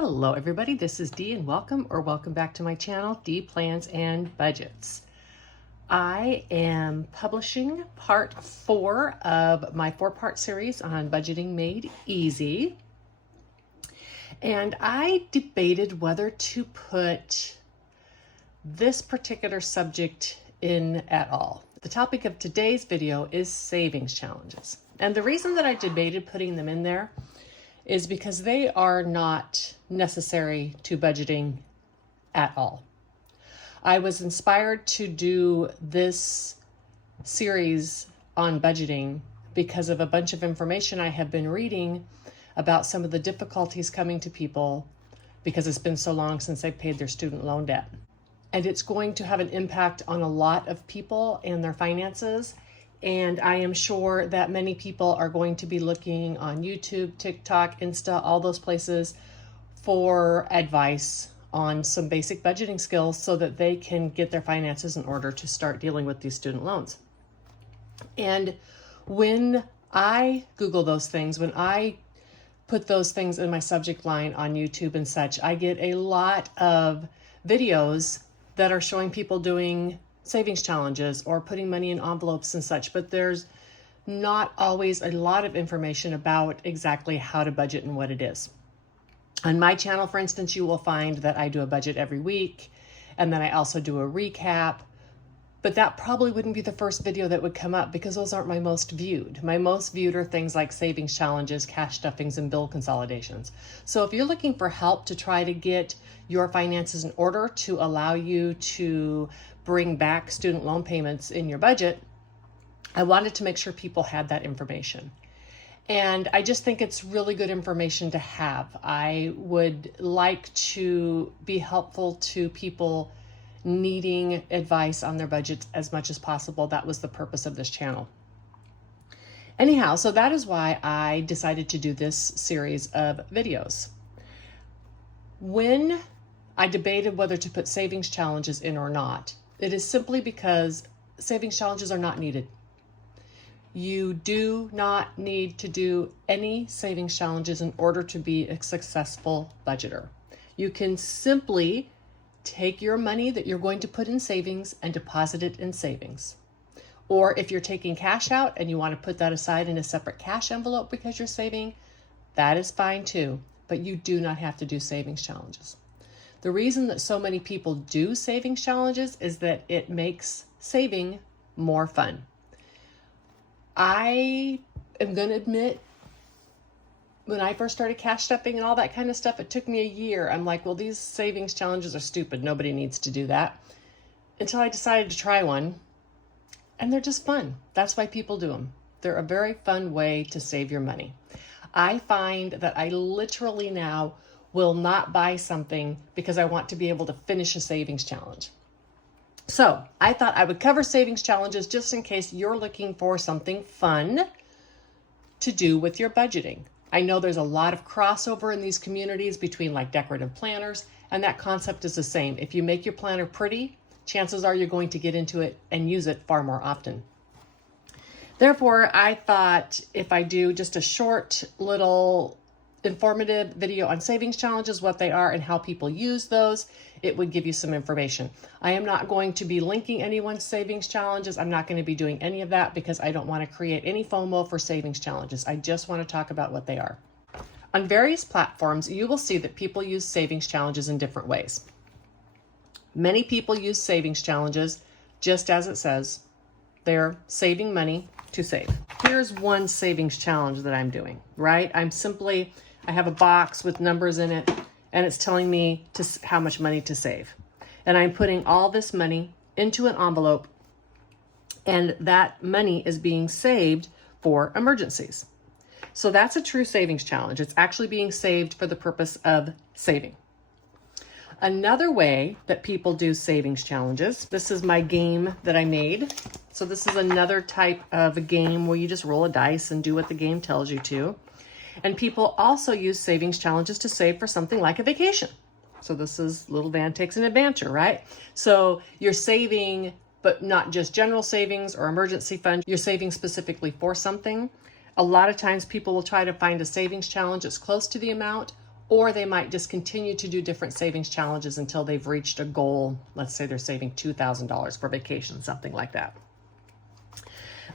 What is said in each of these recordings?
Hello everybody, this is Dee and welcome back to my channel, Dee Plans and Budgets. I am publishing part 4 of my 4-part series on budgeting made easy. And I debated whether to put this particular subject in at all. The topic of today's video is savings challenges. And the reason that I debated putting them in there is because they are not necessary to budgeting at all. I was inspired to do this series on budgeting because of a bunch of information I have been reading about some of the difficulties coming to people because it's been so long since they paid their student loan debt. And it's going to have an impact on a lot of people and their finances. And I am sure that many people are going to be looking on YouTube, TikTok, Insta, all those places for advice on some basic budgeting skills so that they can get their finances in order to start dealing with these student loans. And when I Google those things, when I put those things in my subject line on YouTube and such, I get a lot of videos that are showing people doing savings challenges or putting money in envelopes and such, but there's not always a lot of information about exactly how to budget and what it is. On my channel, for instance, you will find that I do a budget every week, and then I also do a recap, but that probably wouldn't be the first video that would come up because those aren't my most viewed. My most viewed are things like savings challenges, cash stuffings, and bill consolidations. So if you're looking for help to try to get your finances in order to allow you to bring back student loan payments in your budget, I wanted to make sure people had that information. And I just think it's really good information to have. I would like to be helpful to people needing advice on their budgets as much as possible. That was the purpose of this channel. Anyhow, so that is why I decided to do this series of videos. When I debated whether to put savings challenges in or not, it is simply because savings challenges are not needed. You do not need to do any savings challenges in order to be a successful budgeter. You can simply take your money that you're going to put in savings and deposit it in savings. Or if you're taking cash out and you want to put that aside in a separate cash envelope because you're saving, that is fine too, but you do not have to do savings challenges. The reason that so many people do savings challenges is that it makes saving more fun. I am going to admit, when I first started cash stuffing and all that kind of stuff, it took me a year. I'm like, well, these savings challenges are stupid. Nobody needs to do that. Until I decided to try one, and they're just fun. That's why people do them. They're a very fun way to save your money. I find that I literally now will not buy something because I want to be able to finish a savings challenge. So I thought I would cover savings challenges just in case you're looking for something fun to do with your budgeting. I know there's a lot of crossover in these communities between like decorative planners, and that concept is the same. If you make your planner pretty, chances are you're going to get into it and use it far more often. Therefore, I thought if I do just a short little informative video on savings challenges, what they are and how people use those, it would give you some information. I am not going to be linking anyone's savings challenges. I'm not going to be doing any of that because I don't want to create any FOMO for savings challenges. I just want to talk about what they are. On various platforms, you will see that people use savings challenges in different ways. Many people use savings challenges just as it says. They're saving money to save. Here's one savings challenge that I'm doing, right? I have a box with numbers in it, and it's telling me how much money to save. And I'm putting all this money into an envelope, and that money is being saved for emergencies. So that's a true savings challenge. It's actually being saved for the purpose of saving. Another way that people do savings challenges, this is my game that I made. So this is another type of a game where you just roll a dice and do what the game tells you to. And people also use savings challenges to save for something like a vacation. So this is Little Van Takes an Adventure, right? So you're saving, but not just general savings or emergency fund. You're saving specifically for something. A lot of times people will try to find a savings challenge that's close to the amount or they might just continue to do different savings challenges until they've reached a goal. Let's say they're saving $2,000 for vacation, something like that.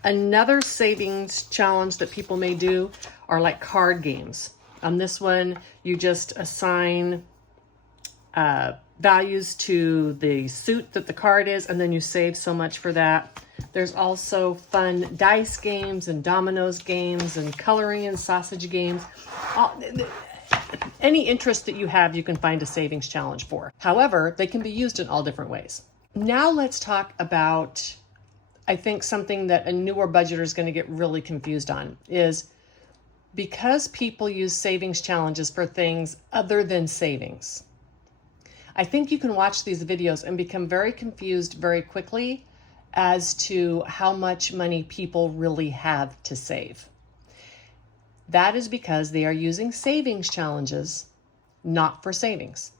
Another savings challenge that people may do are like card games. On this one, you just assign values to the suit that the card is, and then you save so much for that. There's also fun dice games and dominoes games and coloring and sausage games. Any interest that you have, you can find a savings challenge for. However, they can be used in all different ways. Now let's talk about, I think, something that a newer budgeter is going to get really confused on is because people use savings challenges for things other than savings. I think you can watch these videos and become very confused very quickly as to how much money people really have to save. That is because they are using savings challenges, not for savings.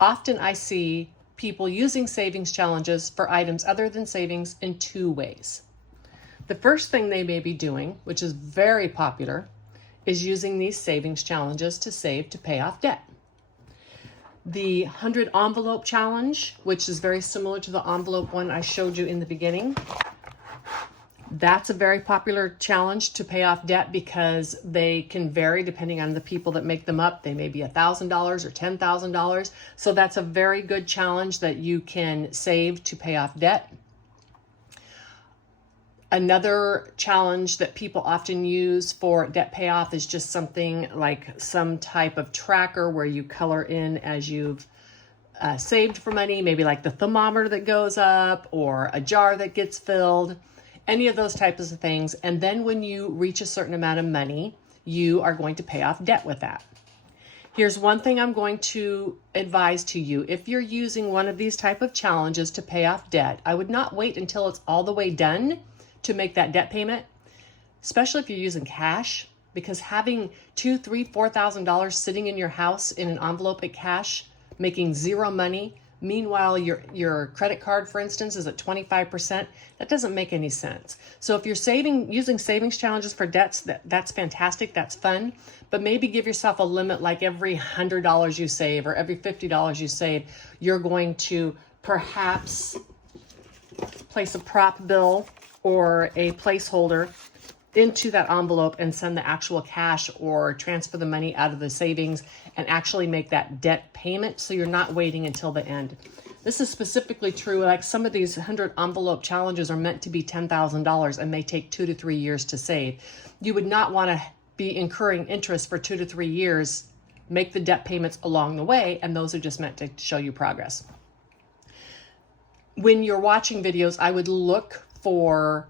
Often I see people using savings challenges for items other than savings in two ways. The first thing they may be doing, which is very popular, is using these savings challenges to save to pay off debt. The 100 envelope challenge, which is very similar to the envelope one I showed you in the beginning, that's a very popular challenge to pay off debt because they can vary depending on the people that make them up. They may be $1,000 or $10,000. So that's a very good challenge that you can save to pay off debt. Another challenge that people often use for debt payoff is just something like some type of tracker where you color in as you've saved for money, maybe like the thermometer that goes up or a jar that gets filled, any of those types of things. And then when you reach a certain amount of money, you are going to pay off debt with that. Here's one thing I'm going to advise to you. If you're using one of these type of challenges to pay off debt, I would not wait until it's all the way done to make that debt payment, especially if you're using cash, because having $2,000, $3,000, $4,000 sitting in your house in an envelope at cash, making zero money, meanwhile your credit card, for instance, is at 25%, that doesn't make any sense. So if you're using savings challenges for debts, that's fantastic, that's fun, but maybe give yourself a limit, like every $100 you save or every $50 you save, you're going to perhaps place a prop bill or a placeholder into that envelope and send the actual cash or transfer the money out of the savings and actually make that debt payment so you're not waiting until the end. This is specifically true, like some of these 100 envelope challenges are meant to be $10,000 and may take 2 to 3 years to save. You would not want to be incurring interest for 2 to 3 years, make the debt payments along the way, and those are just meant to show you progress. When you're watching videos, I would look for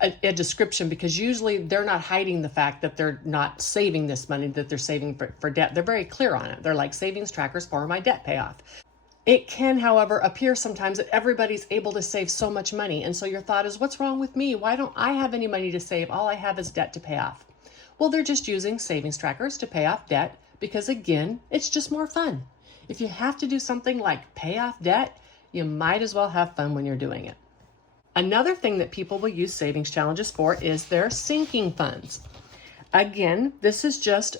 a description, because usually they're not hiding the fact that they're not saving this money, that they're saving for debt. They're very clear on it. They're like savings trackers for my debt payoff. It can, however, appear sometimes that everybody's able to save so much money. And so your thought is, what's wrong with me? Why don't I have any money to save? All I have is debt to pay off. Well, they're just using savings trackers to pay off debt because, again, it's just more fun. If you have to do something like pay off debt, you might as well have fun when you're doing it. Another thing that people will use savings challenges for is their sinking funds. Again, this is just,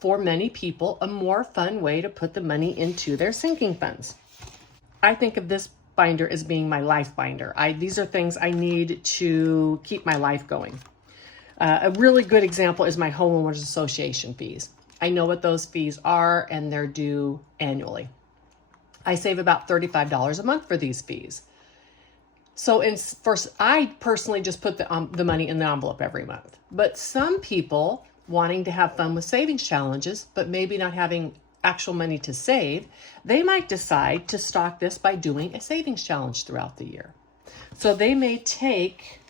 for many people, a more fun way to put the money into their sinking funds. I think of this binder as being my life binder. These are things I need to keep my life going. A really good example is my homeowners association fees. I know what those fees are, and they're due annually. I save about $35 a month for these fees. So I personally just put the money in the envelope every month. But some people wanting to have fun with savings challenges, but maybe not having actual money to save, they might decide to stock this by doing a savings challenge throughout the year. So they may take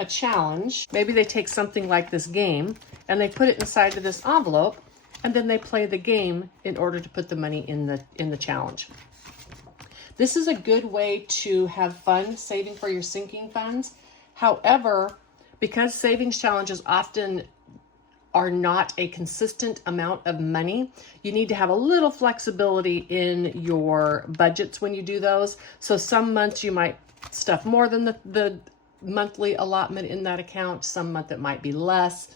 a challenge, maybe they take something like this game, and they put it inside of this envelope, and then they play the game in order to put the money in the challenge. This is a good way to have fun saving for your sinking funds. However, because savings challenges often are not a consistent amount of money, you need to have a little flexibility in your budgets when you do those. So some months you might stuff more than the monthly allotment in that account. Some month it might be less,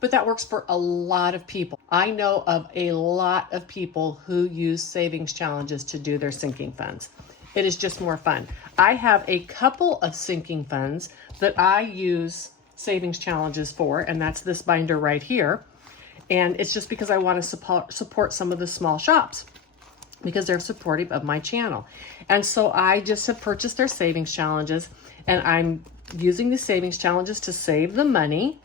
but that works for a lot of people. I know of a lot of people who use savings challenges to do their sinking funds. It is just more fun. I have a couple of sinking funds that I use savings challenges for, and that's this binder right here. And it's just because I want to support some of the small shops because they're supportive of my channel. And so I just have purchased their savings challenges, and I'm using the savings challenges to save the money.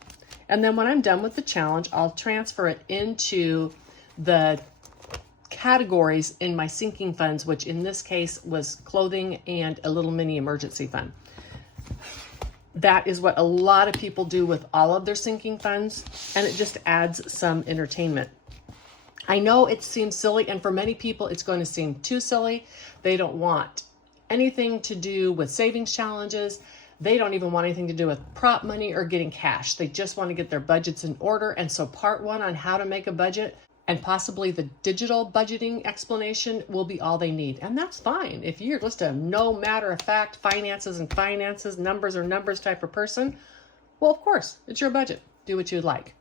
And then when I'm done with the challenge, I'll transfer it into the categories in my sinking funds, which in this case was clothing and a little mini emergency fund. That is what a lot of people do with all of their sinking funds, and it just adds some entertainment. I know it seems silly, and for many people it's going to seem too silly. They don't want anything to do with savings challenges. They don't even want anything to do with prop money or getting cash. They just want to get their budgets in order. And so part one on how to make a budget and possibly the digital budgeting explanation will be all they need. And that's fine. If you're just a no matter of fact, finances, numbers are numbers type of person, well, of course, it's your budget. Do what you'd like.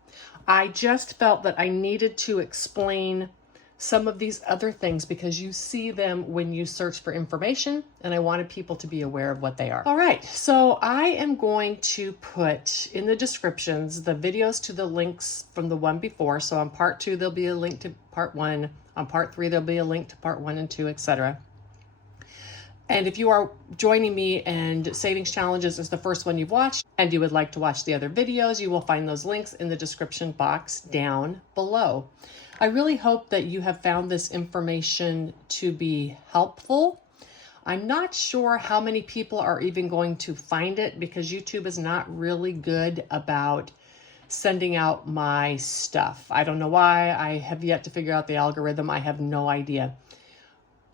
I just felt that I needed to explain some of these other things because you see them when you search for information, and I wanted people to be aware of what they are. All right, so I am going to put in the descriptions the videos to the links from the one before. So on part 2, there'll be a link to part 1. On part 3, there'll be a link to part 1 and 2, etc. And if you are joining me and Savings Challenges is the first one you've watched and you would like to watch the other videos, you will find those links in the description box down below. I really hope that you have found this information to be helpful. I'm not sure how many people are even going to find it because YouTube is not really good about sending out my stuff. I don't know why. I have yet to figure out the algorithm. I have no idea.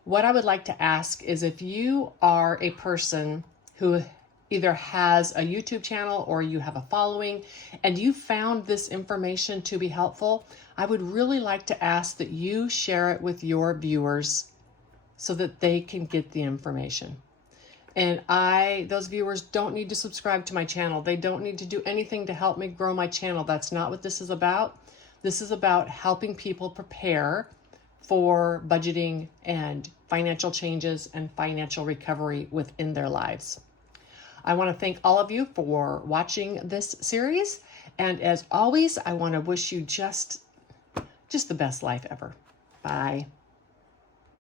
What I would like to ask is if you are a person who either has a YouTube channel or you have a following and you found this information to be helpful, I would really like to ask that you share it with your viewers so that they can get the information. And those viewers don't need to subscribe to my channel. They don't need to do anything to help me grow my channel. That's not what this is about. This is about helping people prepare for budgeting and financial changes and financial recovery within their lives. I want to thank all of you for watching this series. And as always, I want to wish you just the best life ever. Bye.